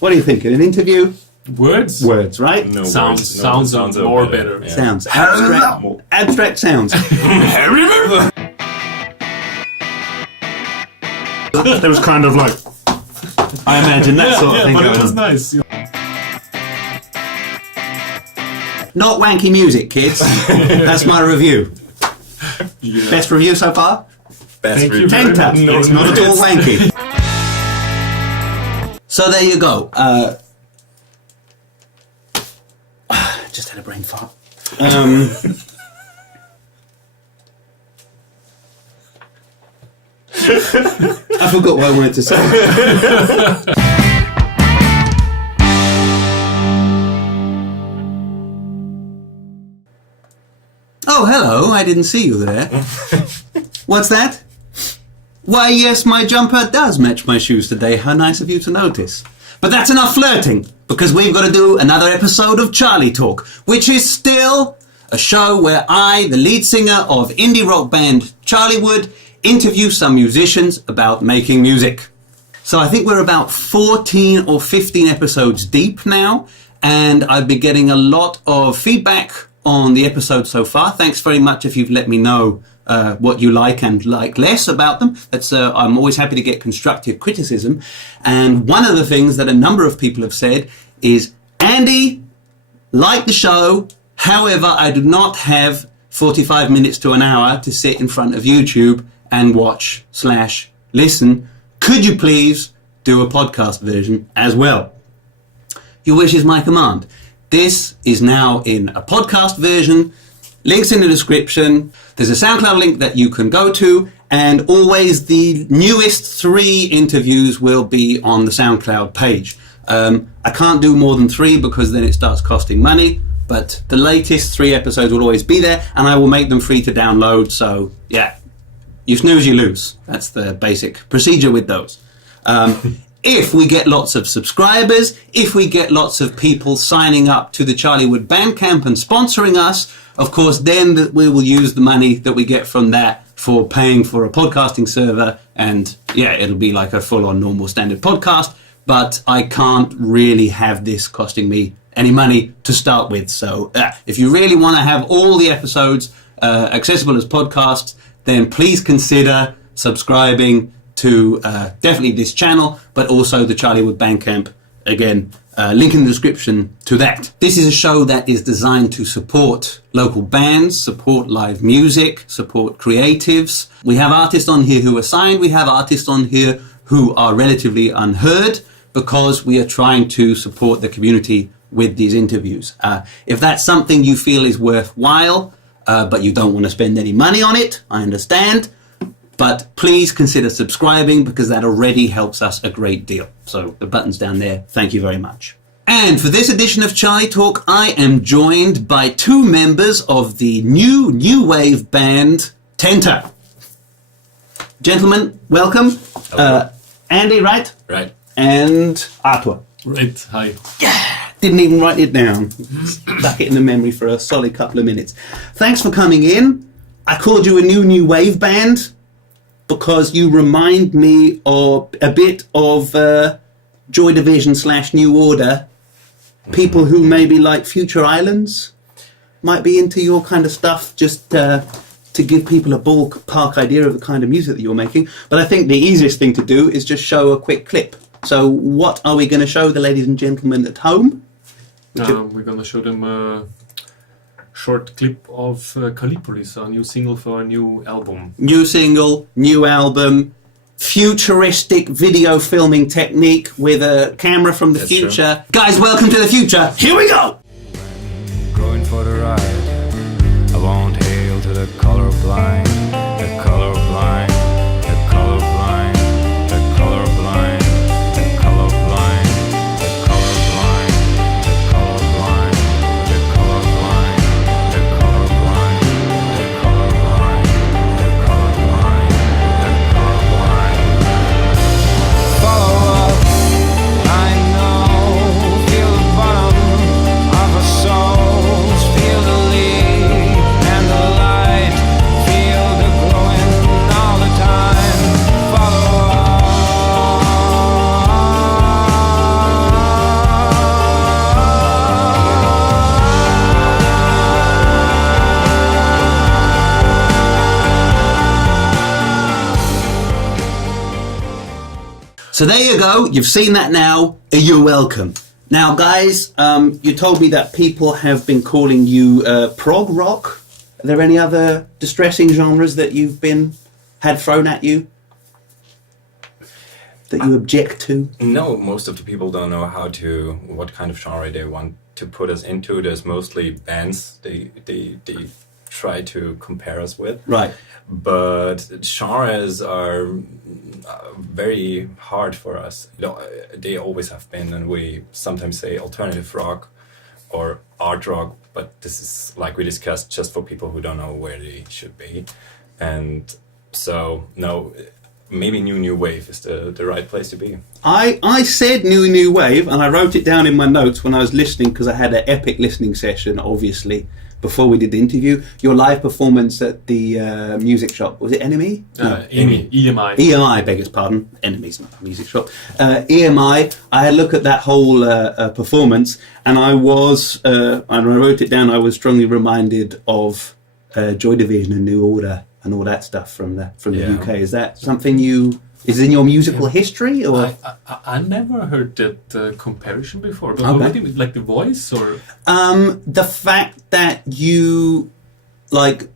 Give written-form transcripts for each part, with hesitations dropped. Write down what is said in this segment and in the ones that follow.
What do you think? An interview? Words? Words, right? No Sounds words. No, sounds more better. Yeah. Sounds. Abstract sounds. There was kind of like, I imagine that sort of thing but going it was on. nice. Not wanky music, kids. That's my review. Yeah. Best review so far? Best Thank you review. very TENTA. much. It's not at all wanky. So there you go. Just had a brain fart. I forgot what I wanted to say. Oh, hello. I didn't see you there. What's that? Why, yes, my jumper does match my shoes today. How nice of you to notice. But that's enough flirting, because we've got to do another episode of Charlytalk, which is still a show where I, the lead singer of indie rock band Charlywood, interview some musicians about making music. So I think we're about 14 or 15 episodes deep now, and I've been getting a lot of feedback on the episode so far. Thanks very much if you've let me know what you like and like less about them. That's I'm always happy to get constructive criticism. And one of the things that a number of people have said is, Andy, like the show, however, I do not have 45 minutes to an hour to sit in front of YouTube and watch/listen. Could you please do a podcast version as well? Your wish is my command. This is now in a podcast version. Links in the description. There's a SoundCloud link that you can go to, and always the newest 3 interviews will be on the SoundCloud page. I can't do more than 3 because then it starts costing money, but the latest 3 episodes will always be there, and I will make them free to download. So yeah, you snooze, you lose. That's the basic procedure with those. If we get lots of subscribers, if we get lots of people signing up to the Charlywood Bandcamp and sponsoring us, of course, then we will use the money that we get from that for paying for a podcasting server. And yeah, it'll be like a full-on normal standard podcast. But I can't really have this costing me any money to start with. So if you really want to have all the episodes accessible as podcasts, then please consider subscribing to definitely this channel, but also the Charlywood Bandcamp. Again, link in the description to that. This is a show that is designed to support local bands, support live music, support creatives. We have artists on here who are signed. We have artists on here who are relatively unheard, because we are trying to support the community with these interviews. If that's something you feel is worthwhile, but you don't want to spend any money on it, I understand. But please consider subscribing, because that already helps us a great deal. So the button's down there. Thank you very much. And for this edition of Charlytalk, I am joined by 2 members of the new wave band TENTA. Gentlemen, welcome. Andy, right? Right. And Arthur. Right, hi. Didn't even write it down. Stuck it in the memory for a solid couple of minutes. Thanks for coming in. I called you a new wave band because you remind me of a bit of Joy Division / New Order. People who maybe like Future Islands might be into your kind of stuff, just to give people a ballpark idea of the kind of music that you're making. But I think the easiest thing to do is just show a quick clip. So what are we going to show the ladies and gentlemen at home? We're going to show them a short clip of Kallipolis, a new single for a new album. New single, new album, futuristic video filming technique with a camera from the future. True. Guys, welcome to the future. Here we go! Going for the ride. I won't hail to the colorblind. The colorblind. The colorblind. The colorblind. The colorblind. The colorblind. The colorblind. The colorblind. The colorblind. The colorblind. The colorblind. The colorblind. Follow up. I know. Feel the bottom of So there you go. You've seen that now. You're welcome. Now, guys, you told me that people have been calling you prog rock. Are there any other distressing genres that you've had thrown at you that you object to? No, most of the people don't know what kind of genre they want to put us into. There's mostly bands they try to compare us with. Right. But genres are very hard for us. They always have been, and we sometimes say alternative rock or art rock, but this is, like we discussed, just for people who don't know where they should be. And so, no, maybe new wave is the right place to be. I said new wave, and I wrote it down in my notes when I was listening, because I had an epic listening session, obviously, before we did the interview. Your live performance at the music shop, was it NME? No. EMI. EMI, beg his pardon. NME's not a music shop. EMI, I had a look at that whole performance, and I wrote it down, I was strongly reminded of Joy Division and New Order and all that stuff from the UK. Is that something is in your musical history, or? I never heard that comparison before. But Okay. what do you mean, like the voice, or? The fact that you, like,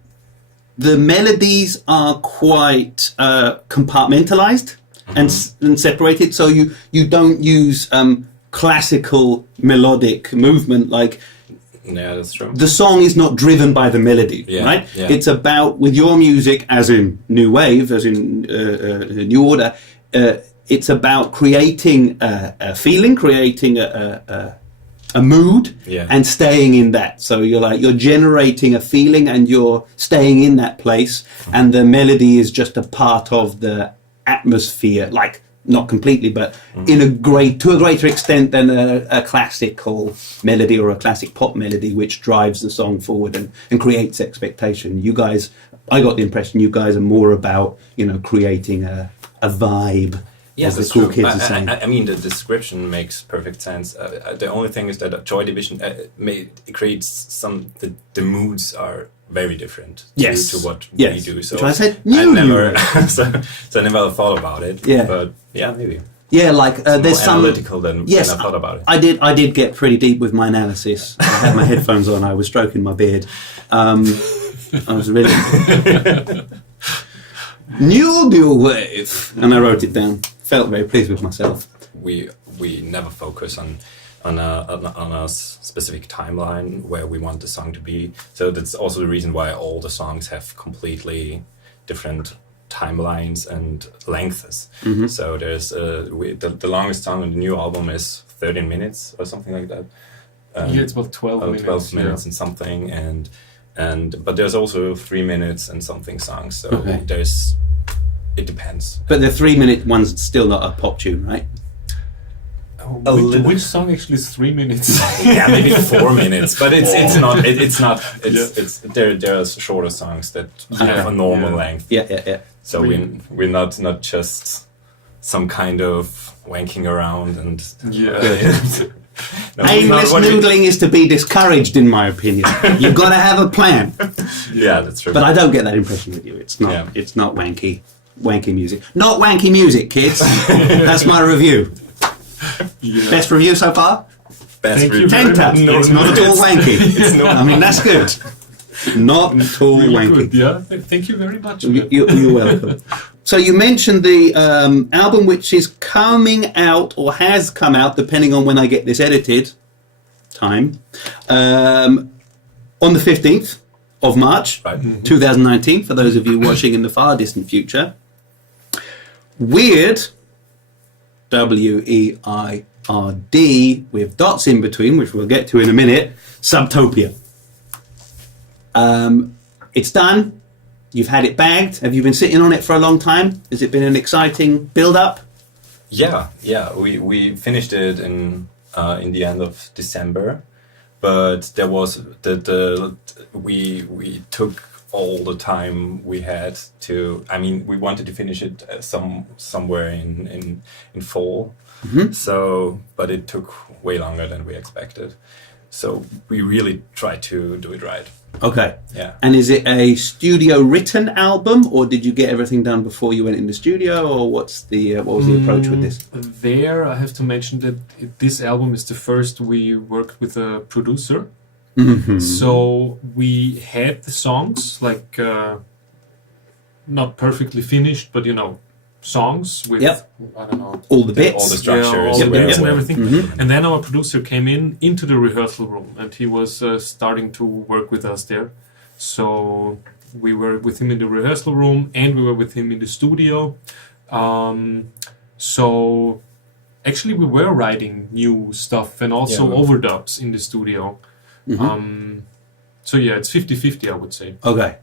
the melodies are quite compartmentalized and separated, so you don't use classical melodic movement, like. Yeah, that's true. The song is not driven by the melody, right? Yeah. It's about, with your music, as in New Wave, as in New Order, it's about creating a feeling, creating a mood, and staying in that. So you're generating a feeling and you're staying in that place, and the melody is just a part of the atmosphere, like, not completely, but to a greater extent than a classical melody or a classic pop melody, which drives the song forward and creates expectation. You guys, I got the impression you guys are more about, creating a vibe. Yes, as the cool kids are saying. I mean, the description makes perfect sense. The only thing is that Joy Division creates the moods are very different to what we do. So which I said, I never thought about it. Yeah. But yeah, maybe. Yeah, like there's more some analytical than I thought about it. I did get pretty deep with my analysis. I had my headphones on. I was stroking my beard. I was really new wave, and I wrote it down. Felt very pleased with myself. We never focus on a specific timeline where we want the song to be. So that's also the reason why all the songs have completely different timelines and lengths. So there's the longest song on the new album is 13 minutes or something like that. It's about 12 minutes. 12 minutes and something, but there's also 3 minutes and something songs. So it depends. But the 3-minute one's still not a pop tune, right? Which song actually is 3 minutes? Yeah, maybe 4 minutes, but it's not. There are shorter songs that have a normal length. Yeah. So we're not just some kind of wanking around and. No, aimless noodling is to be discouraged, in my opinion. You've got to have a plan. Yeah, that's true. But I don't get that impression with you. It's not. Yeah. It's not wanky music. Not wanky music, kids. That's my review. Yeah. Best review so far? Best Thank you. TENTA. No, It's not at all wanky. I mean, that's good. Not at all Really wanky. good, yeah. Thank you very much. You're welcome. So you mentioned the album, which is coming out or has come out, depending on when I get this edited, on the 15th of March, 2019, for those of you watching in the far distant future. W.E.I.R.D, W-E-I-R-D, with dots in between, which we'll get to in a minute, Subtopia. It's done. You've had it bagged. Have you been sitting on it for a long time? Has it been an exciting build-up? Yeah. We finished it in the end of December, but there was we took all the time we had to. I mean, we wanted to finish it somewhere in fall. So, but it took way longer than we expected. So we really try to do it right. Okay. Yeah. And is it a studio written album, or did you get everything done before you went in the studio, or what was the approach with this? There, I have to mention that this album is the first we worked with a producer. Mm-hmm. So we had the songs, like not perfectly finished, but songs with I don't know, all the bits, all the structures, all the bits and well. everything. Mm-hmm. And then our producer came into the rehearsal room, and he was starting to work with us there. So we were with him in the rehearsal room, and we were with him in the studio. So actually, we were writing new stuff and also overdubs in the studio. Mm-hmm. So yeah, it's 50-50, I would say. Okay.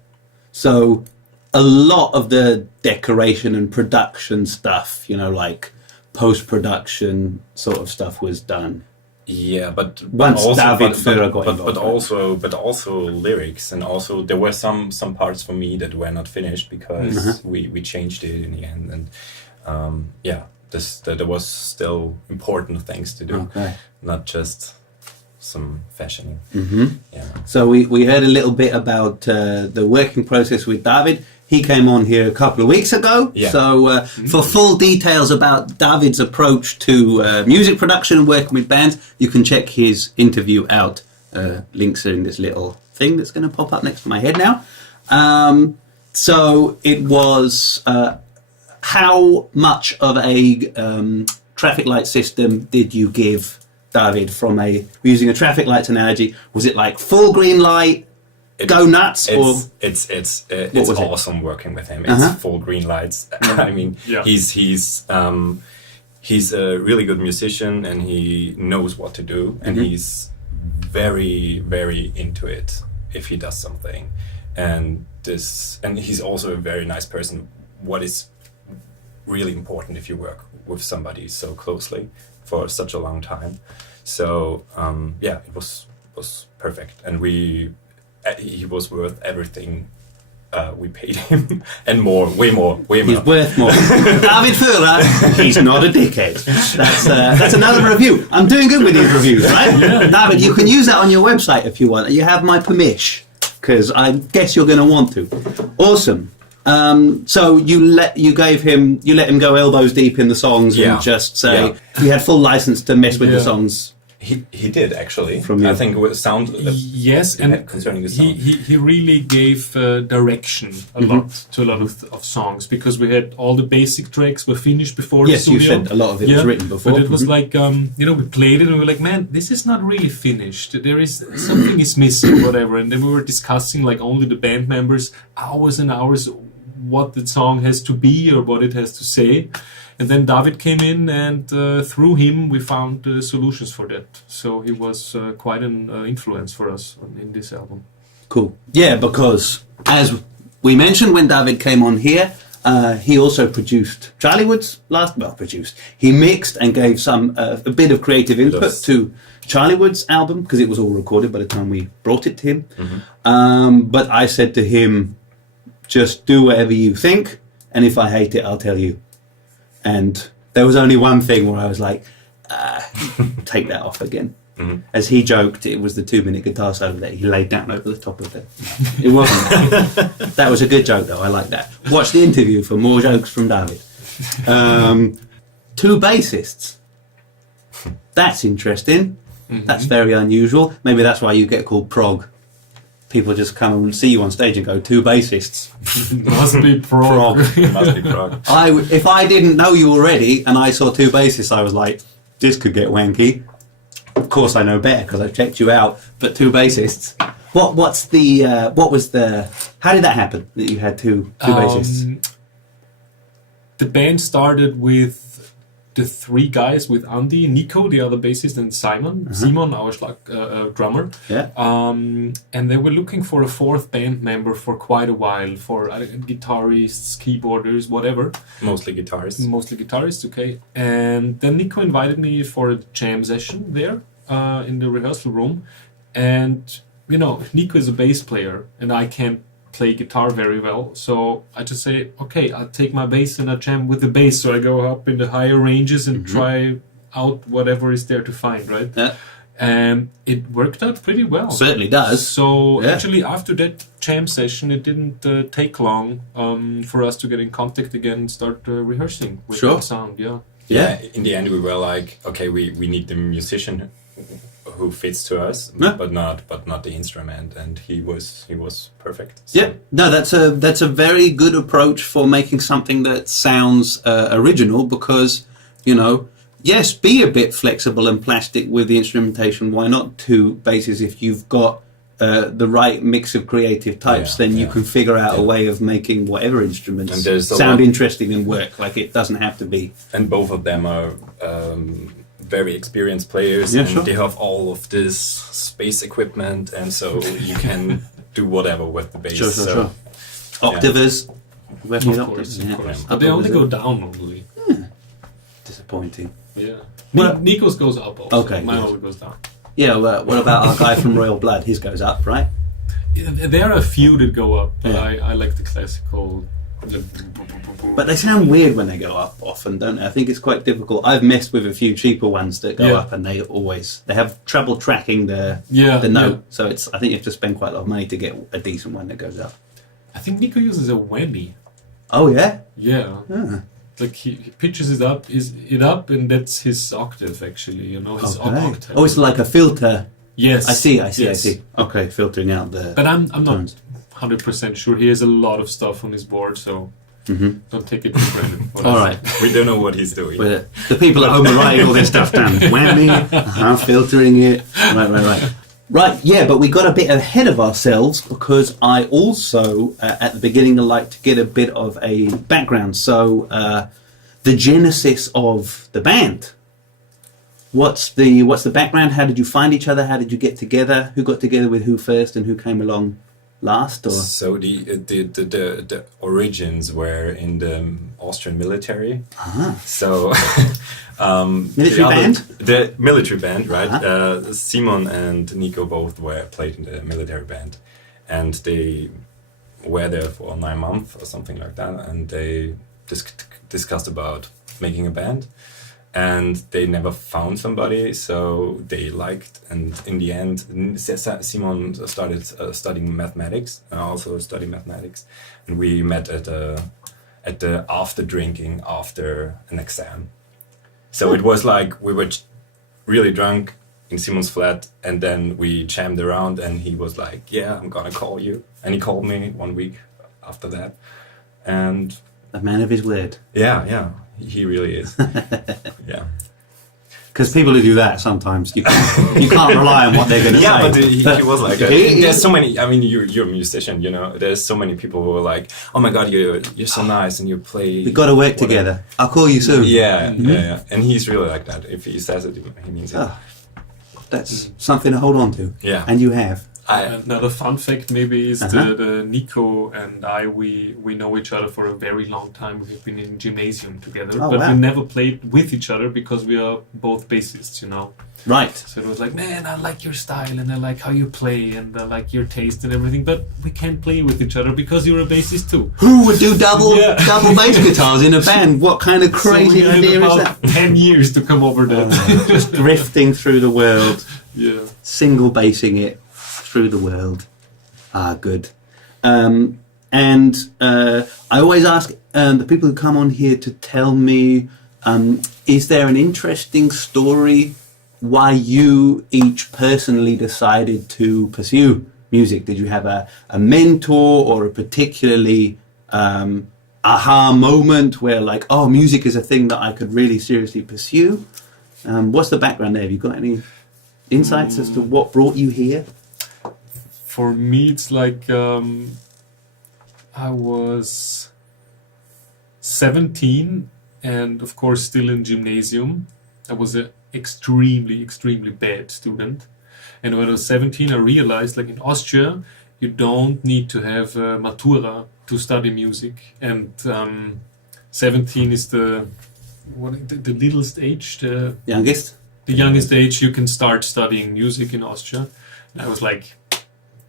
So a lot of the decoration and production stuff, like post-production sort of stuff was done. Yeah, but Once also, David Führer got involved, but also lyrics, and also there were some parts for me that were not finished because we changed it in the end, and there was still important things to do, not just some fashioning. Mm-hmm. Yeah. So we heard a little bit about the working process with David. He came on here a couple of weeks ago. Yeah. So for full details about David's approach to music production and working with bands, you can check his interview out. Links are in this little thing that's going to pop up next to my head now. So it was how much of a traffic light system did you give David from using a traffic lights analogy? Was it like full green light, go nuts? It's awesome working with him. It's full green lights. I mean, he's a really good musician, and he knows what to do, and he's very, very into it if he does something. And he's also a very nice person. What is really important if you work with somebody so closely for such a long time. So it was perfect, and he was worth everything we paid him, and more, way more. He's worth more. David Führer, he's not a dickhead. That's another review. I'm doing good with these reviews, right? Yeah. David, you can use that on your website if you want. You have my permission, because I guess you're going to want to. Awesome. So you let him go elbows deep in the songs and just say you had full license to mess with the songs. He did actually. From you. I think it was sound. Yes, and concerning the sound, he really gave direction a lot to a lot of songs, because we had all the basic tracks were finished before the studio. Yes, you said a lot of it was written before. But it was like we played it and we were like, man, this is not really finished. There is something is missing, whatever. And then we were discussing, like, only the band members, hours and hours, what the song has to be or what it has to say. And then David came in, and through him we found solutions for that. So he was quite an influence for us in this album. Cool. Yeah, because as we mentioned when David came on here, he also produced Charlywood's he mixed and gave a bit of creative input to Charlywood's album, because it was all recorded by the time we brought it to him. Mm-hmm. But I said to him, just do whatever you think, and if I hate it, I'll tell you. And there was only one thing where I was like, take that off again. Mm-hmm. As he joked, it was the 2-minute guitar solo that he laid down over the top of it. It wasn't. That was a good joke, though. I like that. Watch the interview for more jokes from David. 2 bassists. That's interesting. Mm-hmm. That's very unusual. Maybe that's why you get called prog. People just come and see you on stage and go, 2 bassists. Must be prog. Must be prog. If I didn't know you already and I saw 2 bassists, I was like, this could get wanky. Of course I know better because I checked you out, but 2 bassists. How did that happen that you had two bassists? The band started with the 3 guys, with Andy, Nico, the other bassist, and Simon, our drummer. Yeah. And they were looking for a 4th band member for quite a while, for guitarists, keyboarders, whatever. Mostly guitarists, okay. And then Nico invited me for a jam session there in the rehearsal room. And, Nico is a bass player, and I can't play guitar very well, so I just say, okay, I'll take my bass and I jam with the bass, so I go up in the higher ranges and try out whatever is there to find, right? And it worked out pretty well. Certainly does. So Yeah. actually, after that jam session, it didn't take long for us to get in contact again and start rehearsing with Sure. that sound. Yeah. Yeah, in the end we were like, okay, we need the musician who fits to us, Yeah. but not the instrument, and he was perfect. So, Yeah, no, that's a very good approach for making something that sounds original, because, you know, yes, be a bit flexible and plastic with the instrumentation. Why not two basses? If you've got the right mix of creative types, then you can figure out a way of making whatever instruments And there's a sound lot- interesting and work. Like, it doesn't have to be. And both of them are very experienced players, Yeah, and sure. they have all of this space equipment, and so you can do whatever with the bass. Sure. so, Octavers. Where do you Of octaves? course, Yeah. of course. Up But they only is go it? down normally. Disappointing. Yeah. Well- Nico's goes up also. Okay, Mine good. only goes down. Yeah, well, what about our guy from Royal Blood? His goes up, right? Yeah, there are a few that go up, but Yeah. I like the classical. But they sound weird when they go up often, don't they? I think it's quite difficult. I've messed with a few cheaper ones that go Yeah. up, and they have trouble tracking the Yeah, note. yeah. So I think you have to spend quite a lot of money to get a decent one that goes up. I think Nico uses a whammy. Oh yeah? Yeah. Ah, Like he pitches it up, and that's his octave actually. You know, his okay. octave. Oh, it's like a filter. Yes. I see. Yes. Okay, filtering out the But I'm not tones. 100% sure. He has a lot of stuff on his board, so don't take it for granted. What All I right. say. we don't know what he's doing. But the people at home are writing all this stuff down. Whammy, filtering it. Right. Right, yeah, but we got a bit ahead of ourselves, because I also, at the beginning, like to get a bit of a background. So, the genesis of the band. What's the background? How did you find each other? How did you get together? Who got together with who first, and who came along last? Or So the origins were in the Austrian military. So Military band? the military band, right? Simon and Nico both played in the military band, and they were there for 9 months or something like that, and they discussed about making a band. And they never found somebody, so they liked. And in the end, Simon started studying mathematics, and I also studied mathematics. And we met at the after drinking after an exam. So it was like we were really drunk in Simon's flat, and then we jammed around. And he was like, "Yeah, I'm gonna call you," and he called me 1 week after that. And a man of his word. yeah. He really is. Yeah. Because people who do that, sometimes you can't rely on what they're going to Yeah, say. but he was like that. There's so many. I mean, you're a musician, you know. There's so many people who are like, "Oh my God, you're so nice, and you play." We've got to work whatever." together. I'll call you soon. Yeah, yeah. And he's really like that. If he says it, he means it. Oh, that's something to hold on to. Yeah. And you have. Another fun fact maybe is the Nico and I, we know each other for a very long time. We've been in gymnasium together, Oh, but wow. we never played with each other because we are both bassists, you know. Right. So it was like, man, I like your style and I like how you play and I like your taste and everything, but we can't play with each other because you're a bassist too. Who would do double Yeah. bass guitars in a band? What kind of crazy so we idea had is about that? 10 years to come over that. Just drifting through the world, Yeah. single bassing it through the world. Ah, good. And I always ask the people who come on here to tell me, is there an interesting story why you each personally decided to pursue music? Did you have a mentor or a particularly aha moment where like, oh, music is a thing that I could really seriously pursue? What's the background there? Have you got any insights as to what brought you here? For me, it's like I was 17 and, of course, still in gymnasium. I was an extremely, extremely bad student. And when I was 17, I realized, like in Austria, you don't need to have a Matura to study music. And 17 is the littlest age, the youngest age you can start studying music in Austria. And I was like,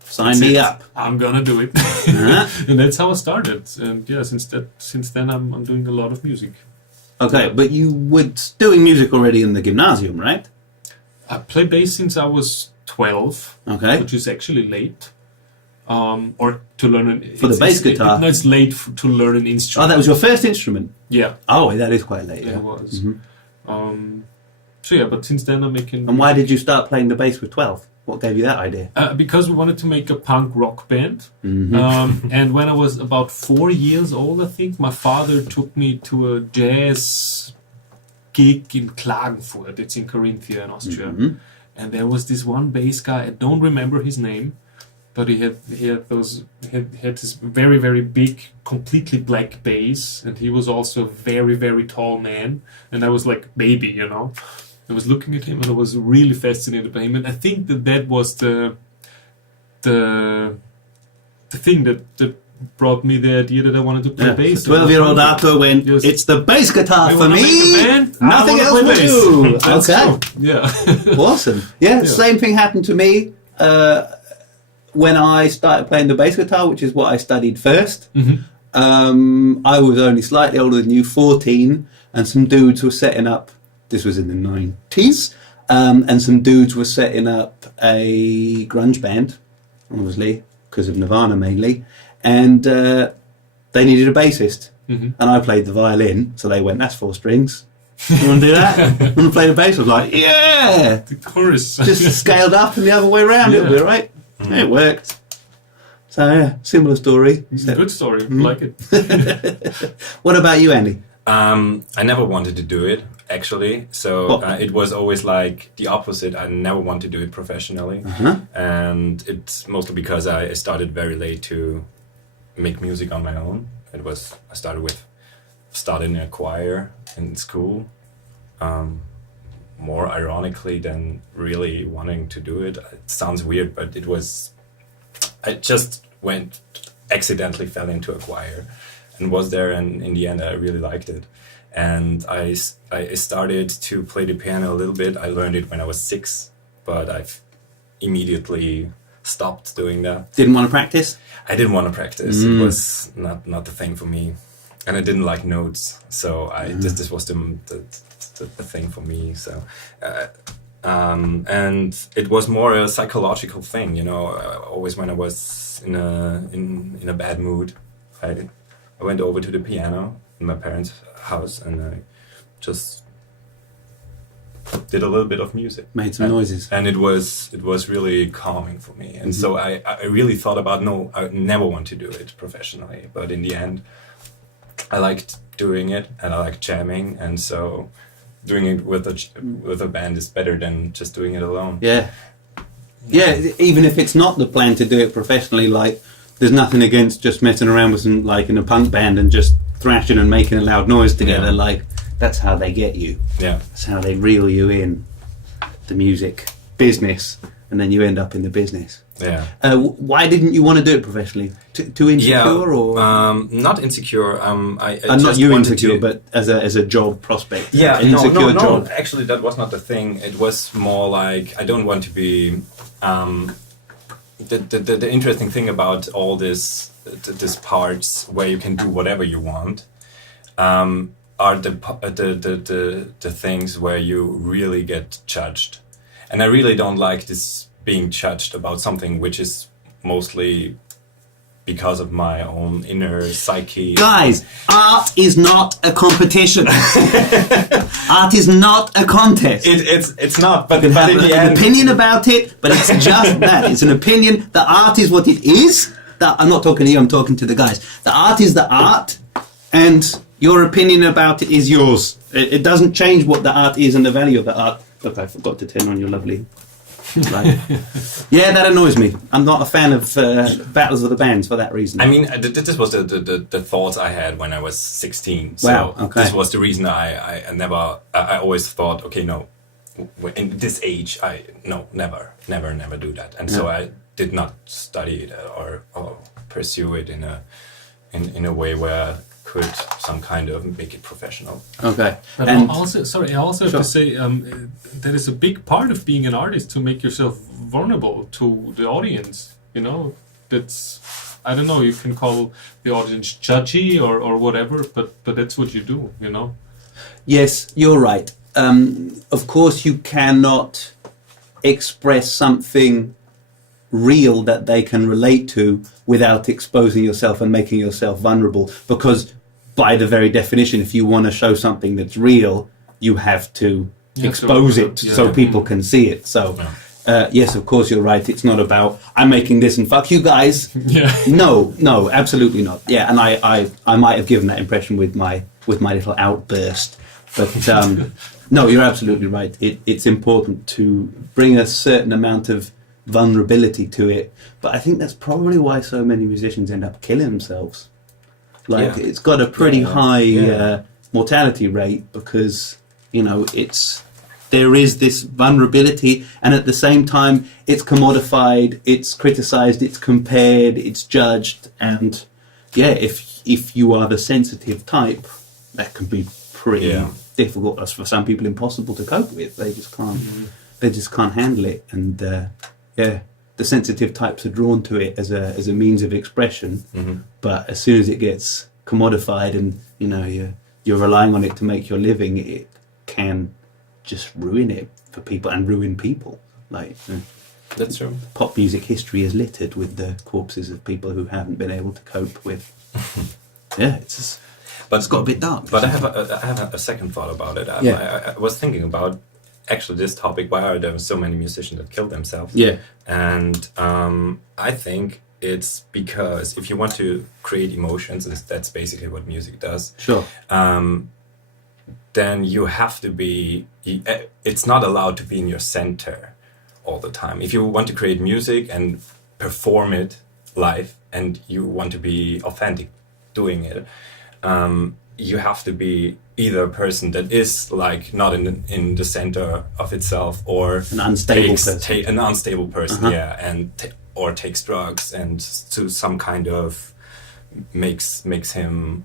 Sign me up. I'm gonna do it. Uh-huh. And that's how I started. And yeah, since then I'm doing a lot of music. Okay, but you were doing music already in the gymnasium, right? I play bass since I was 12, Okay. which is actually late. Or to learn an... For the bass guitar? No, it's late to learn an Oh, instrument. that was your first instrument? Yeah, Oh, that is quite late. yeah, Yeah. it was. So yeah, but since then I'm making... And why did you start playing the bass with 12? What gave you that idea? Because we wanted to make a punk rock band. Mm-hmm. And when I was about 4 years old, I think, my father took me to a jazz gig in Klagenfurt. It's in Carinthia in Austria. Mm-hmm. And there was this one bass guy, I don't remember his name, but he had this very, very big, completely black bass, and he was also a very, very tall man, and I was like baby, you know. I was looking at him and I was really fascinated by him, and I think that was the thing that brought me the idea that I wanted to play bass. 12-year-old Arthur went, Yes. it's the bass guitar You for wanna me, make a band? I nothing wanna else play will bass. do. That's Okay. true. Yeah. Awesome. Yeah, same thing happened to me when I started playing the bass guitar, which is what I studied first. I was only slightly older than you, 14, and some dudes were setting up, this was in the 90s, and some dudes were setting up a grunge band, obviously, because of Nirvana mainly, and they needed a bassist. And I played the violin, so they went, that's 4 strings. You want to do that? You want to play the bass? I was like, yeah! The chorus. Just scaled up and the other way around, it'll be all right. It worked. So, yeah, similar story. It's a good story. Like it. What about you, Andy? I never wanted to do it, actually. So it was always like the opposite. I never wanted to do it professionally. And it's mostly because I started very late to make music on my own. I started in a choir in school. More ironically than really wanting to do it. It sounds weird, but I just accidentally fell into a choir and was there, and in the end I really liked it. And I started to play the piano a little bit. I learned it when I was 6, but I've immediately stopped doing that. Didn't want to practice? I didn't want to practice. It was not the thing for me. And I didn't like notes, so this was the thing for me. So, and it was more a psychological thing, you know. Always when I was in a bad mood, I went over to the piano in my parents' house and I just did a little bit of music, Made some noises. and it was really calming for me. And so I really thought about, no, I never want to do it professionally, but in the end I liked doing it and I liked jamming, and so doing it with a band is better than just doing it alone. Yeah, even if it's not the plan to do it professionally, like, there's nothing against just messing around with some, like, in a punk band and just thrashing and making a loud noise together. Like, that's how they get you. Yeah. That's how they reel you in the music business, and then you end up in the business. Yeah. Why didn't you want to do it professionally? Too insecure, or not insecure. I not just you wanted insecure, to, but as a job prospect. yeah, an insecure no. job. Actually, that was not the thing. It was more like I don't want to be. The interesting thing about all this parts where you can do whatever you want, are the things where you really get judged, and I really don't like this being judged about something which is mostly because of my own inner psyche. Guys, art is not a competition. Art is not a contest. It's not, but You can in have the an end, opinion about it, but it's just that. It's an opinion. The art is what it is. I'm not talking to you, I'm talking to the guys. The art is the art, and your opinion about it is yours. It doesn't change what the art is and the value of the art. Look, I forgot to turn on your lovely light. Yeah, that annoys me. I'm not a fan of battles of the bands for that reason. I mean, this was the thoughts I had when I was 16. So Wow, okay. This was the reason I always thought, okay, no, in this age, never do that. And so I did not study it or pursue it in a way where I could some kind of make it professional. Okay. But And I also have to say that is a big part of being an artist, to make yourself vulnerable to the audience. You know, that's, I don't know, you can call the audience judgy or whatever, but that's what you do, you know. yes, you're right. Of course, you cannot express something real that they can relate to without exposing yourself and making yourself vulnerable. Because by the very definition, if you want to show something that's real, you have to expose it so people can see it. So yes, of course you're right. It's not about I'm making this and fuck you guys. No, absolutely not. Yeah, and I might have given that impression with my little outburst, but no, you're absolutely right. It's important to bring a certain amount of vulnerability to it, but I think that's probably why so many musicians end up killing themselves. Like it's got a pretty high mortality rate because there is this vulnerability, and at the same time it's commodified, it's criticized, it's compared, it's judged, and if you are the sensitive type, that can be pretty difficult. As for some people, impossible to cope with. They just can't. They just can't handle it, and the sensitive types are drawn to it as a means of expression. But as soon as it gets commodified, and you're relying on it to make your living, it can just ruin it for people and ruin people. Like that's true. Pop music history is littered with the corpses of people who haven't been able to cope with. It's got a bit dark. But I have a second thought about it. I was thinking about actually this topic. Why are there so many musicians that kill themselves? And I think it's because if you want to create emotions, that's basically what music does. Sure. Then you have to be. It's not allowed to be in your center all the time. If you want to create music and perform it live, and you want to be authentic doing it, you have to be either a person that is like not in the center of itself, or an unstable person, an unstable person, and or takes drugs and to some kind of makes him,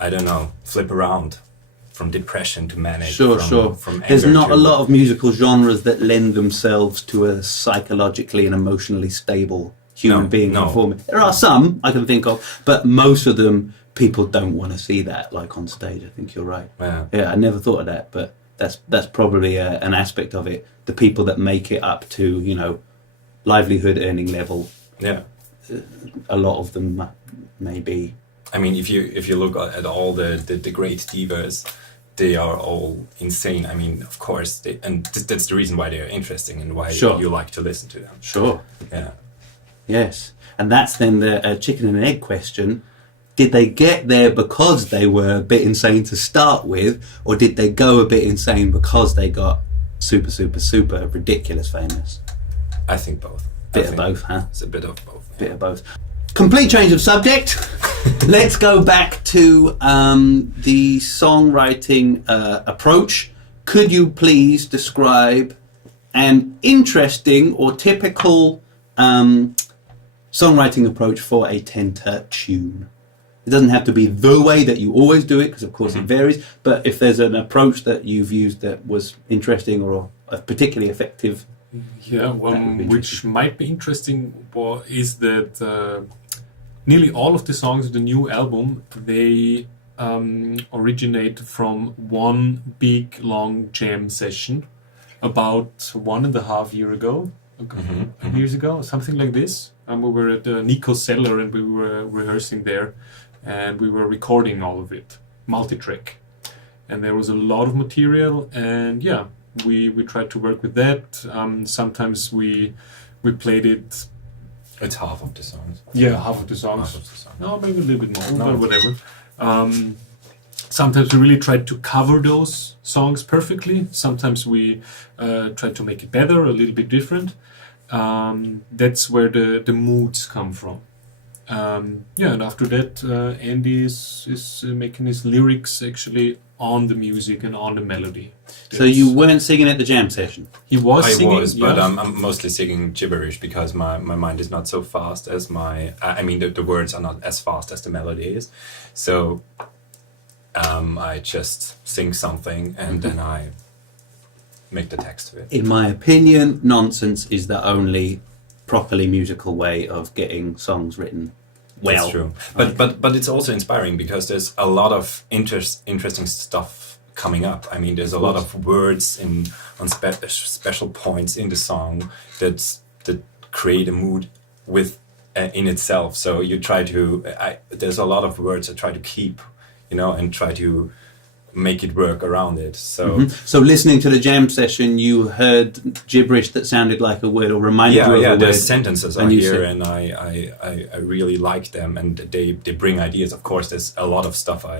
I don't know, flip around from depression to manic. Sure. From There's not a lot of musical genres that lend themselves to a psychologically and emotionally stable human being performing. There are some I can think of, but most of them, people don't want to see that, like on stage. I think you're right. I never thought of that, but that's probably an aspect of it. The people that make it up to livelihood earning level, a lot of them maybe. I mean, if you look at all the great divas, they are all insane. I mean, of course, that's the reason why they are interesting and why you like to listen to them. Sure. Yeah. Yes, and that's then the chicken and egg question. Did they get there because they were a bit insane to start with, or did they go a bit insane because they got super, super, super ridiculous famous? I think both. Bit of both, huh? It's a bit of both. Yeah. Bit of both. Complete change of subject. Let's go back to the songwriting approach. Could you please describe an interesting or typical songwriting approach for a TENTA tune? It doesn't have to be the way that you always do it, because of course it varies, but if there's an approach that you've used that was interesting or particularly effective. Which might be interesting is that nearly all of the songs of the new album, they originate from one big long jam session about 1.5 years ago, something like this. And we were at Nico's cellar and we were rehearsing there, and we were recording all of it, multi-track. And there was a lot of material, and we tried to work with that. Sometimes we played it. It's half of the songs. Half of the songs. No, maybe a little bit more, but whatever. Sometimes we really tried to cover those songs perfectly. Sometimes we tried to make it better, a little bit different. That's where the moods come from. And after that, Andy is making his lyrics actually on the music and on the melody. So you weren't singing at the jam session? I was, but I'm mostly singing gibberish because my mind is not so fast as the words are not as fast as the melody is. So I just sing something and then I make the text to it. In my opinion, nonsense is the only properly musical way of getting songs written well. That's true. But it's also inspiring because there's a lot of interesting stuff coming up. I mean, there's a lot of words on special points in the song that create a mood with in itself. So you try to. There's a lot of words I try to keep, and try to make it work around it. So So listening to the jam session, you heard gibberish that sounded like a word or reminded you of a word. There's sentences and are you here, said- and I really like them, and they bring ideas. Of course, there's a lot of stuff I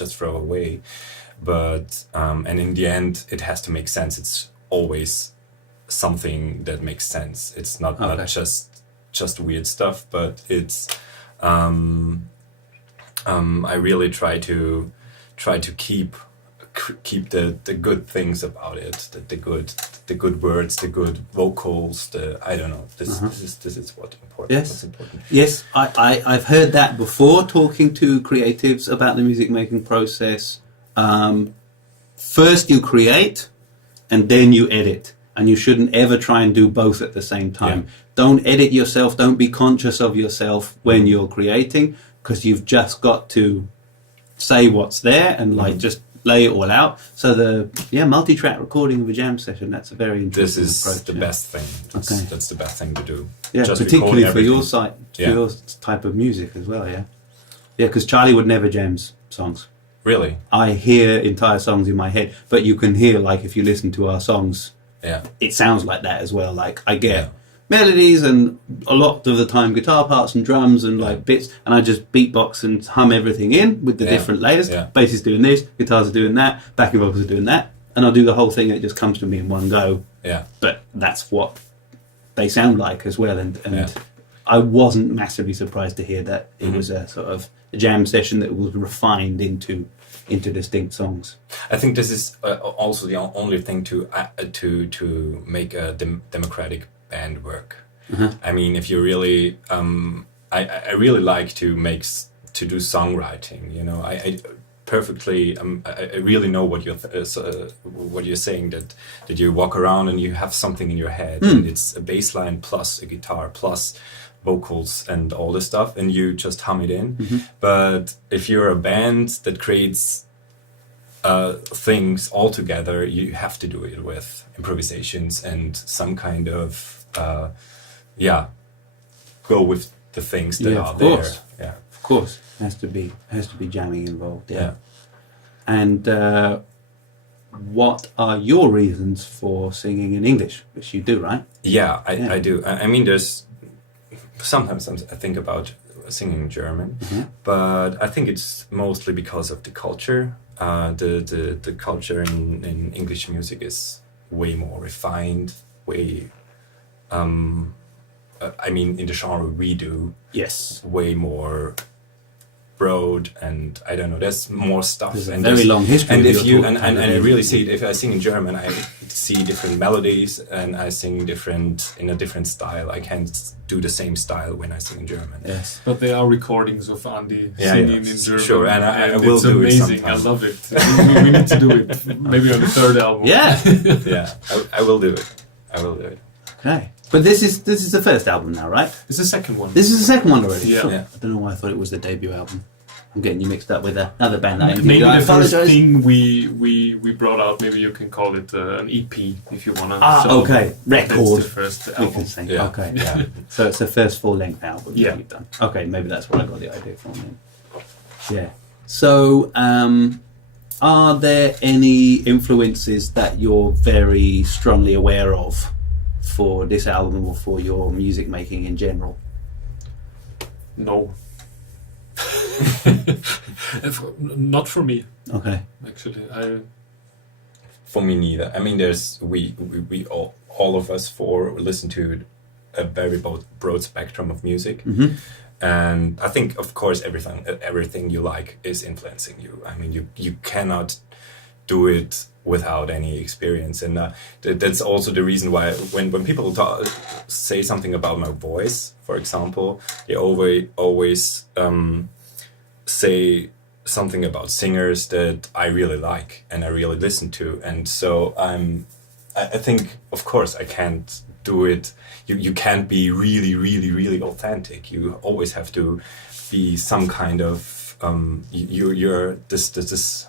just throw away, but and in the end, it has to make sense. It's always something that makes sense. It's not just weird stuff, but it's I really try to keep the good things about it, the good words, the good vocals, I don't know. This is what's important. Yes. What's important. Yes, I've heard that before talking to creatives about the music making process. First you create and then you edit, and you shouldn't ever try and do both at the same time. Yeah. Don't edit yourself, don't be conscious of yourself when you're creating, because you've just got to say what's there and just lay it all out. So multi-track recording of a jam session, that's a very interesting This is approach. the best thing. That's the best thing to do. Yeah, Just particularly record for your everything. your type of music as well, yeah. Yeah, because Charlywood never jams songs. Really? I hear entire songs in my head, but you can hear, like, if you listen to our songs, it sounds like that as well. Like, I get melodies and a lot of the time guitar parts and drums and like bits, and I just beatbox and hum everything in with the different layers. Bass is doing this, guitars are doing that, backing vocals are doing that, and I'll do the whole thing and it just comes to me in one go. Yeah. But that's what they sound like as well, and I wasn't massively surprised to hear that it was a sort of a jam session that was refined into distinct songs. I think this is also the only thing to make a democratic band work. I mean, if you really, I really like to do songwriting. I perfectly. I really know what you're saying. That you walk around and you have something in your head, and it's a bass line plus a guitar plus vocals and all this stuff, and you just hum it in. But if you're a band that creates things all together, you have to do it with improvisations and some kind of go with the things that are there. Yeah, of course, has to be jamming involved. And what are your reasons for singing in English? Which you do, right? I do. I mean, there's sometimes I think about singing in German, but I think it's mostly because of the culture. The culture in English music is way more refined, way. I mean, in the genre we do, way more broad, and I don't know. There's more stuff. There's and a very long history. And if you and I really see it. If I sing in German, I see different melodies, and I sing in a different style. I can't do the same style when I sing in German. Yes, but there are recordings of Andy singing in German. Sure, and I will do it. It's amazing. I love it. We need to do it. Maybe on the third album. I will do it. Okay. But this is the first album now, right? It's the second one. This is the second one already. Yeah. Sure. I don't know why I thought it was the debut album. I'm getting you mixed up with another band that I maybe I the first apologize. thing we brought out. Maybe you can call it an EP if you wanna. Okay. Record. That's the first We album. can say. Yeah. Okay. Yeah. So it's the first full-length album that you've done. Okay, maybe that's where I got the idea from then. Yeah. So, are there any influences that you're very strongly aware of for this album or for your music making in general? No. Not for me. Okay. Actually, For me neither. I mean, we all of us four listen to a very broad spectrum of music, and I think, of course, everything you like is influencing you. I mean, you cannot do it without any experience, and that's also the reason why when people say something about my voice, for example, they always say something about singers that I really like and I really listen to, and so I think, of course, I can't do it. You can't be really, really, really authentic. You always have to be some kind of you're this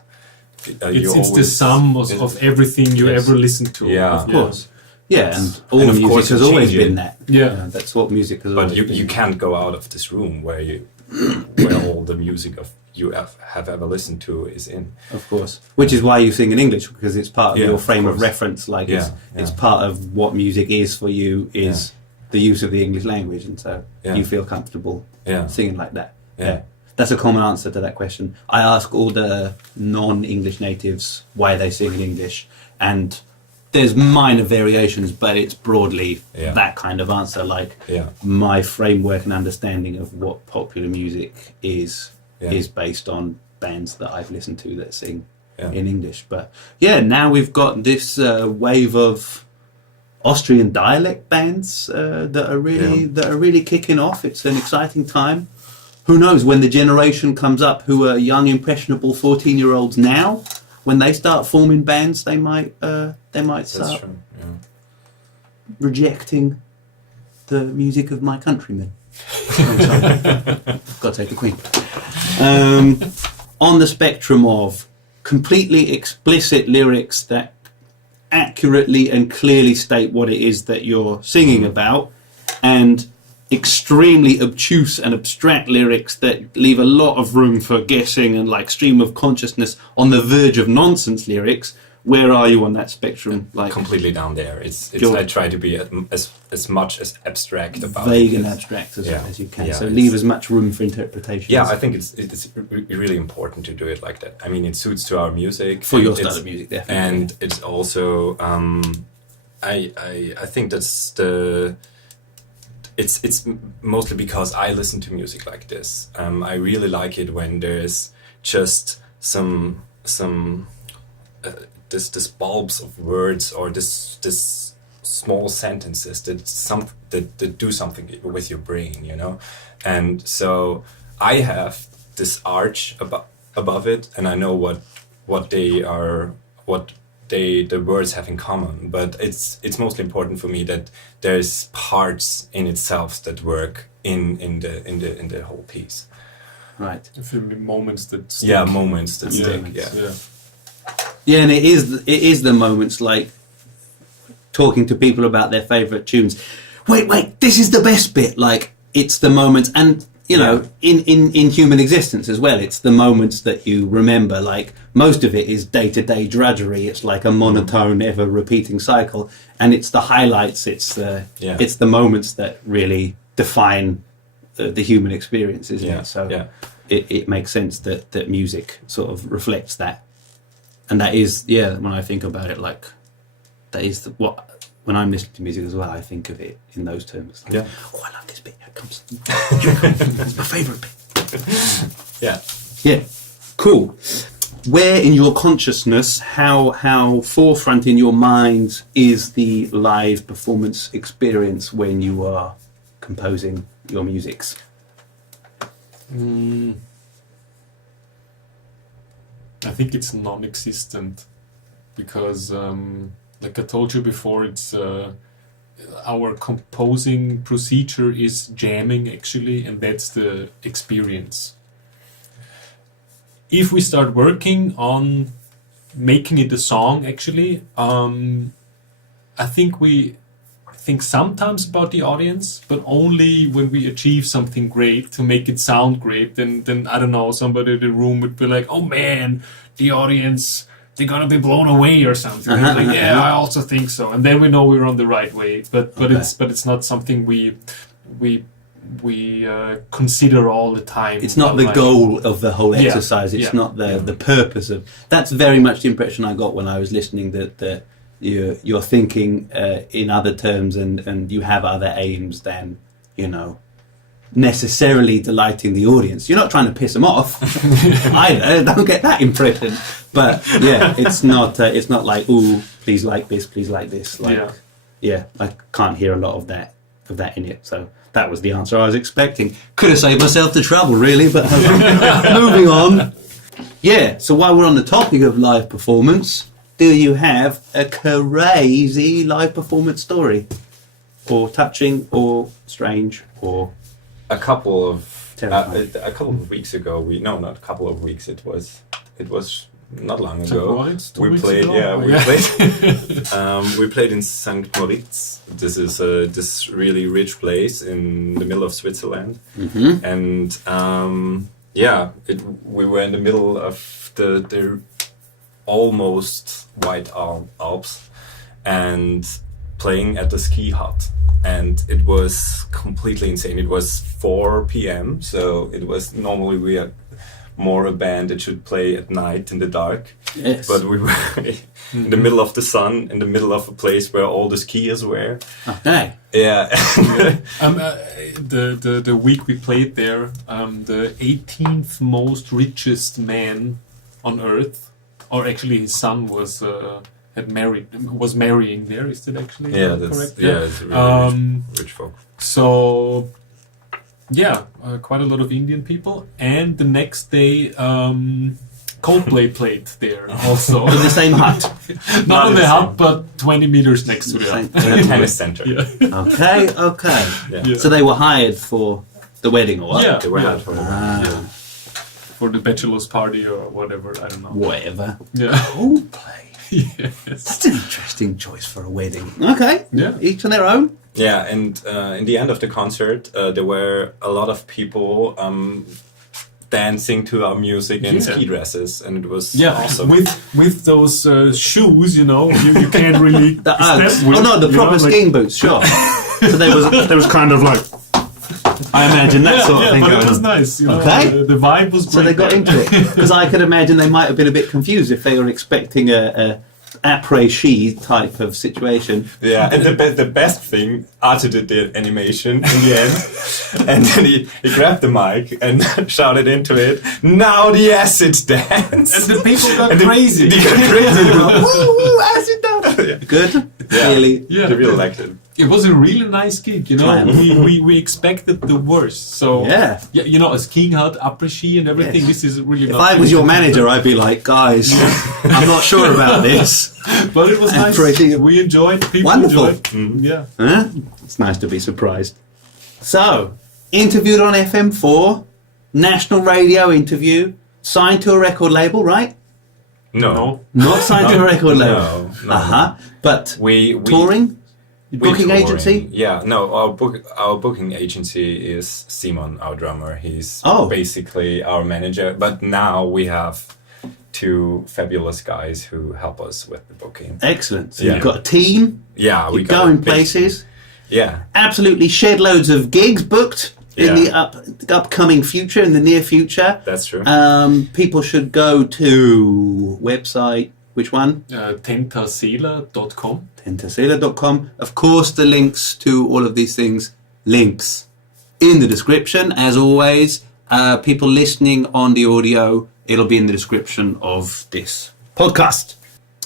it's the sum of everything you ever listened to. Yeah. Of course. Yeah, and all And of music course has you always change been it. that. Yeah. That's what music has But always been. you can't go out of this room where all the music of you have ever listened to is in. Of course. Which is why you sing in English, because it's part of Yeah, your of frame of course. reference. Like it's Yeah. part of what music is for you, is the use of the English language, and so Yeah. you feel comfortable Yeah. singing like that. Yeah. That's a common answer to that question. I ask all the non-English natives why they sing in English, and there's minor variations, but it's broadly that kind of answer. Like my framework and understanding of what popular music is based on bands that I've listened to that sing in English. But now we've got this wave of Austrian dialect bands that are really kicking off. It's an exciting time. Who knows when the generation comes up who are young, impressionable 14-year-olds now, when they start forming bands, they might start rejecting the music of my countrymen. Got to take the Queen. On the spectrum of completely explicit lyrics that accurately and clearly state what it is that you're singing about, and extremely obtuse and abstract lyrics that leave a lot of room for guessing and like stream of consciousness on the verge of nonsense lyrics. Where are you on that spectrum? Like completely down there. It's You're- I try to be as much as abstract about vague it and as- abstract as you can. Yeah, So it's- leave as much room for interpretation. Yeah, I think it's really important to do it like that. I mean, it suits to our music. For your and style it's- of music, definitely. And it's also I think that's the. It's mostly because I listen to music like this. I really like it when there's just some this bulbs of words or this small sentences that do something with your brain, you know. And so I have this arch above it, and I know what the words have in common, but it's mostly important for me that there's parts in itself that work in the whole piece. Right. Moments that stick. Yeah, moments that stick. Yeah. Yeah, and it is the moments like talking to people about their favourite tunes. Wait, this is the best bit. Like it's the moments, and you know, in human existence as well, it's the moments that you remember. Like most of it is day-to-day drudgery. It's like a monotone, ever-repeating cycle, and it's the highlights. It's the moments that really define the human experience, isn't it? So it makes sense that music sort of reflects that, and that is when I think about it, like that is when I'm listening to music as well, I think of it in those terms. Like, oh, I love this bit. Here it comes. It's my favourite bit. Yeah. Cool. Where in your consciousness, how forefront in your mind is the live performance experience when you are composing your musics? I think it's non-existent because, like I told you before, it's our composing procedure is jamming actually, and that's the experience. If we start working on making it a song, actually, I think we think sometimes about the audience, but only when we achieve something great to make it sound great. Then I don't know, somebody in the room would be like, "Oh man, the audience, they're gonna be blown away" or something. Like, yeah, I also think so. And then we know we're on the right way. But it's not something we consider all the time. It's not the goal of the whole exercise. It's not the purpose of. That's very much the impression I got when I was listening. That you're thinking in other terms, and you have other aims than necessarily delighting the audience. You're not trying to piss them off either. Don't get that impression. But it's not like, ooh, please like this. Like, I can't hear a lot of that in it. So that was the answer I was expecting. Could have saved myself the trouble, really, but moving on. Yeah, so while we're on the topic of live performance, do you have a crazy live performance story? Or touching, or strange, or... A couple of terrifying? a couple of weeks ago, not a couple of weeks. It was not long ago. Moritz, 2 We weeks played, ago? yeah, Oh, we yeah. played. We played in St. Moritz. This is this really rich place in the middle of Switzerland, and we were in the middle of the almost White Alps, and playing at the ski hut. And it was completely insane. It was 4 p.m. So it was normally we are more a band that should play at night in the dark. Yes. But we were in the middle of the sun, in the middle of a place where all the skiers were. Okay. Yeah. The week we played there, the 18th most richest man on earth, or actually his son was marrying there. Is that actually That's correct? it's really rich folk. So, quite a lot of Indian people. And the next day, Coldplay played there also. In the same hut. Not in the hut, but 20 meters next to the hut. In a tennis center. Yeah. Okay. Yeah. So they were hired for the wedding or what? Yeah. They were out for the Yeah. For the bachelor's party or whatever, I don't know. Whatever. Yeah. Coldplay. Yes. That's an interesting choice for a wedding. Okay. Yeah. Each on their own. Yeah, and in the end of the concert, there were a lot of people dancing to our music in ski dresses, and it was awesome. With those shoes, you can't really The Uggs. step with, Oh no, the proper skiing boots, sure. So there was kind of like, I imagine that sort of thing but going it was on. nice. Okay. The vibe was great. So they got into it. Because I could imagine they might have been a bit confused if they were expecting a après-ski type of situation. Yeah, and the best thing, Arte did the animation in the end, and then he grabbed the mic and shouted into it, "Now the acid dance!" And the people got crazy. They got crazy. They were like, Woo, acid dance! Good? Yeah. Really? Yeah, They really liked it. It was a really nice gig, Triumph. we expected the worst. So Yeah. a skiing hut, après-ski and everything. Yes. This is really. If I was your manager, I'd be like, guys, I'm not sure about this. But it was nice. Après-ski. We enjoyed. People Wonderful. enjoyed. Yeah. Huh? It's nice to be surprised. So, interviewed on FM4, national radio interview, signed to a record label, right? No. Not signed to a record label. No. Uh-huh. But We touring? we Booking touring. agency? Yeah, no, our booking agency is Simon, our drummer. He's basically our manager. But now we have 2 fabulous guys who help us with the booking. Excellent. So Yeah. you've got a team, Yeah, we you got go a in big places, team. Yeah, absolutely shed loads of gigs booked in Yeah. the upcoming future, in the near future. that's true. People should go to website, which one? TENTA.com. tentasela.com. Of course, the links to all of these things, links in the description. As always, people listening on the audio, it'll be in the description of this podcast.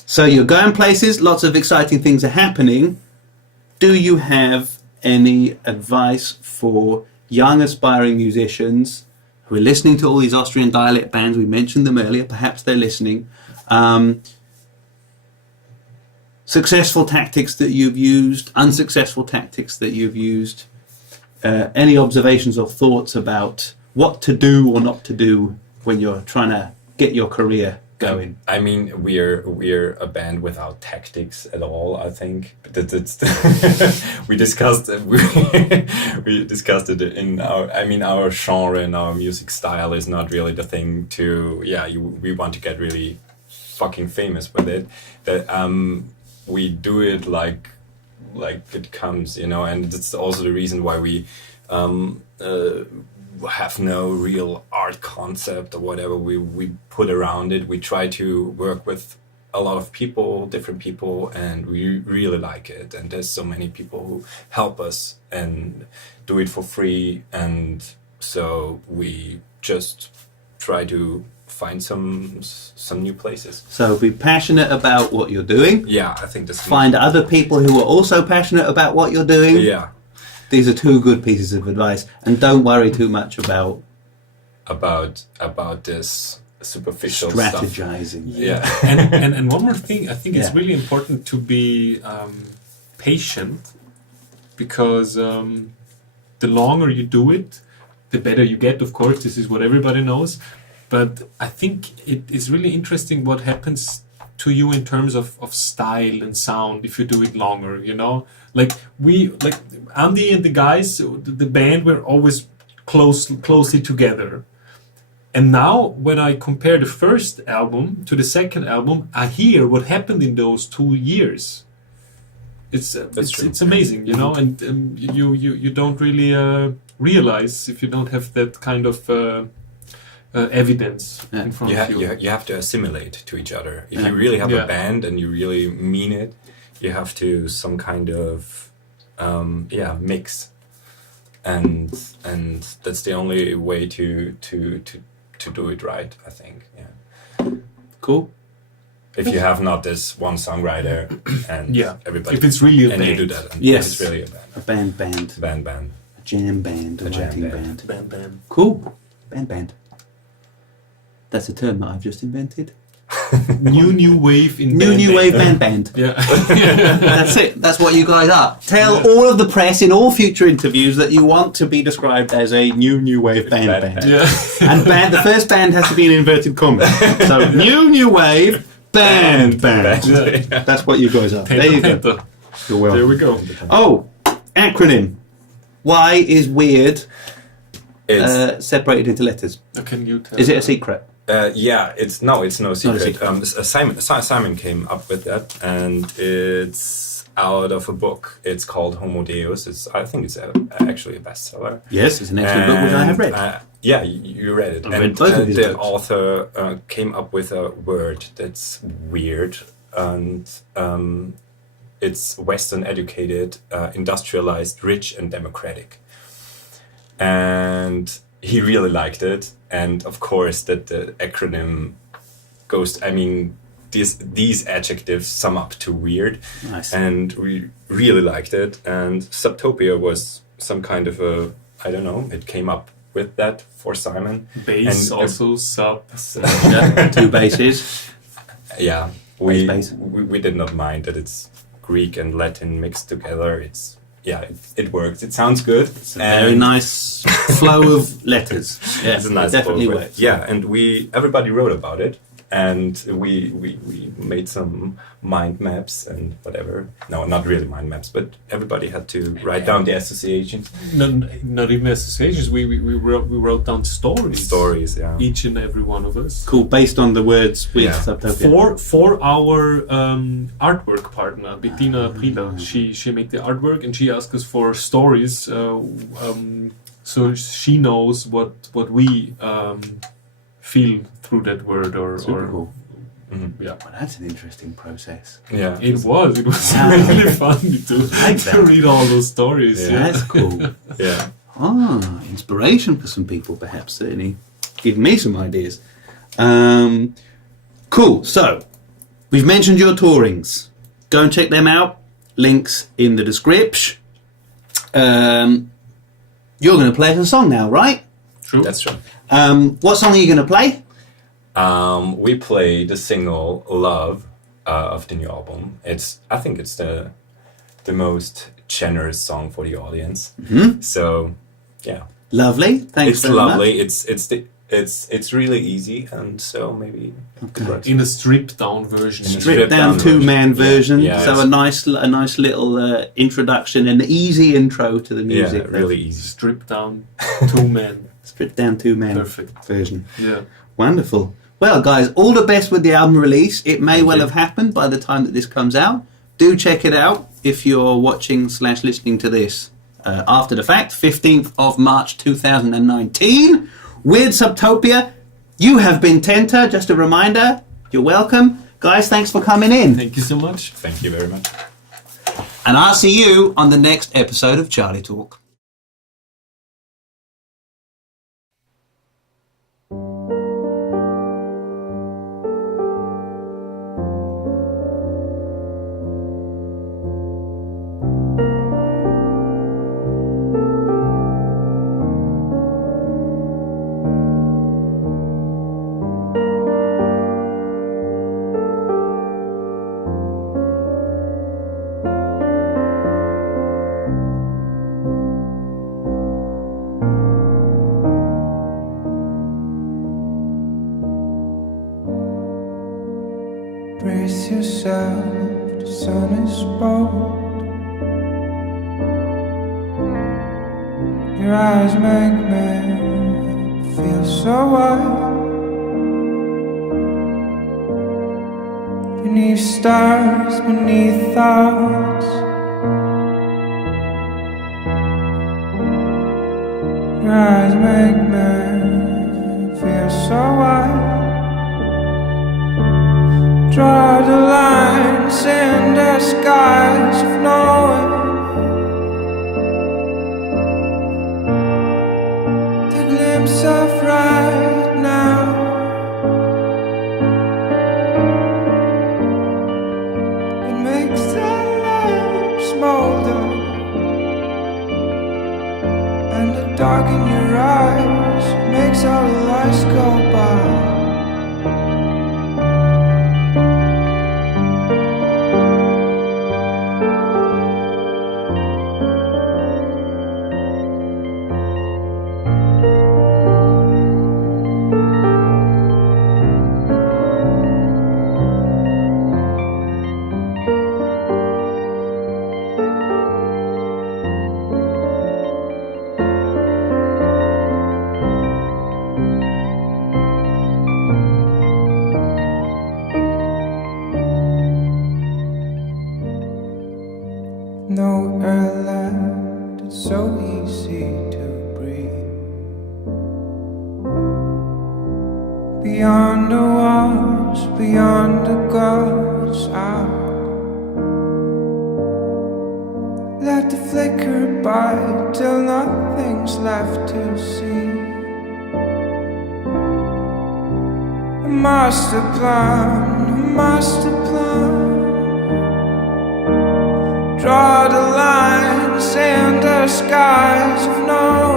So you're going places, lots of exciting things are happening. Do you have any advice for young aspiring musicians who are listening to all these Austrian dialect bands? We mentioned them earlier, perhaps they're listening. Successful tactics that you've used, unsuccessful tactics that you've used, any observations or thoughts about what to do or not to do when you're trying to get your career going? I mean, we're a band without tactics at all. I think that's we discussed it. We discussed it in our. I mean, our genre and our music style is not really the thing to. Yeah, we want to get really fucking famous with it. That we do it like it comes, and it's also the reason why we have no real art concept or whatever we put around it. We try to work with a lot of people, different people, and we really like it. And there's so many people who help us and do it for free. And so we just try to find some new places. So be passionate about what you're doing. Yeah, I think that's Find other people who are also passionate about what you're doing. Yeah. These are 2 good pieces of advice. And don't worry too much about this superficial stuff. strategizing. Yeah. and one more thing, I think it's Yeah. really important to be patient, because the longer you do it, the better you get. Of course, this is what everybody knows. but I think it is really interesting what happens to you in terms of style and sound if you do it longer, you know? Like Andy and the guys, the band were always closely together. And now when I compare the first album to the second album, I hear what happened in those 2 years. It's amazing, you know, and you don't really realize if you don't have that kind of evidence in front of you. You have to assimilate to each other. If you really have a band and you really mean it, you have to some kind of mix, and that's the only way to do it right, I think. Yeah. Cool. If you have not this one songwriter and everybody, if it's really a and band. you do that, and Yes. it's really a band, Band. A jam band. A jam writing band. Band. Cool. Band. That's a term that I've just invented. New wave in New wave band. Yeah. That's it. That's what you guys are. Tell all of the press in all future interviews that you want to be described as a new wave band. Yeah. And the first band has to be in inverted commas. So new wave band. Yeah. That's what you guys are. Tenta, There you go. Tenta. You're welcome. There we go. Oh, acronym. Why is weird It's separated into letters? Can you tell? Is it a secret? it's no secret. secret. Simon came up with that, and it's out of a book. It's called Homo Deus. I think it's actually a bestseller. Yes, it's an excellent book which I have read. You read it. I read both of his the books. author came up with a word that's weird, and it's Western educated, industrialized, rich, and democratic. And he really liked it, and of course that the acronym goes. I mean, these adjectives sum up to weird. Nice. And we really liked it. And Subtopia was some kind of a, I don't know, it came up with that for Simon. Bass And also sub. Yeah, 2 bases. Yeah, we Bass. did not mind that it's Greek and Latin mixed together. It works. It sounds good. It's a very nice flow of letters. Yeah, It's a nice it definitely flow, works. yeah, and everybody wrote about it, and we made some mind maps and whatever. No, not really mind maps, but everybody had to write down the associations. Not even associations. We wrote down stories. Stories, yeah. Each and every one of us. Cool, based on the words with Yeah. Subtopia. For our artwork partner, Bettina Prida, she made the artwork and she asked us for stories, so she knows what we feel through that word Super cool. yeah. Well, that's an interesting process. Yeah, It was Yeah. really funny like to that. read all those stories. Yeah. Yeah. That's cool. yeah. Inspiration for some people, perhaps, certainly. Give me some ideas. Cool, so, we've mentioned your tourings. Go and check them out. Links in the description. You're going to play us a song now, right? True. That's true. What song are you going to play? We play the single "Love" of the new album. I think it's the most generous song for the audience. Mm-hmm. So, yeah, Lovely. Thanks it's very lovely. much. It's really easy, and so maybe it works. In a stripped down version. In a Stripped down version. 2-man version. Yeah, So it's- a nice little introduction, an easy intro to the music. Yeah, really easy. Stripped down 2 men. Stripped down 2-man Perfect. version. Yeah. Wonderful. Well, guys, all the best with the album release. It may Thank well you. have happened by the time that this comes out. Do check it out if you're watching/listening to this after the fact. 15th of March 2019. W.E.I.R.D Subtopia. You have been TENTA. Just a reminder. You're welcome. Guys, thanks for coming in. Thank you so much. Thank you very much. And I'll see you on the next episode of Charlytalk. yourself, the sun is bold. Your eyes make me feel so wild. Beneath stars, beneath thoughts, your eyes make me feel so wild. Draw the lines in the skies of knowing. The glimpse of right now. It makes our lives smolder, and the dark in your eyes makes all the lights go by. Nowhere left, it's so easy to breathe. Beyond the walls, beyond the gods out. Let the flicker bite till nothing's left to see. A master plan, a master plan. Draw the lines in the skies of knowing.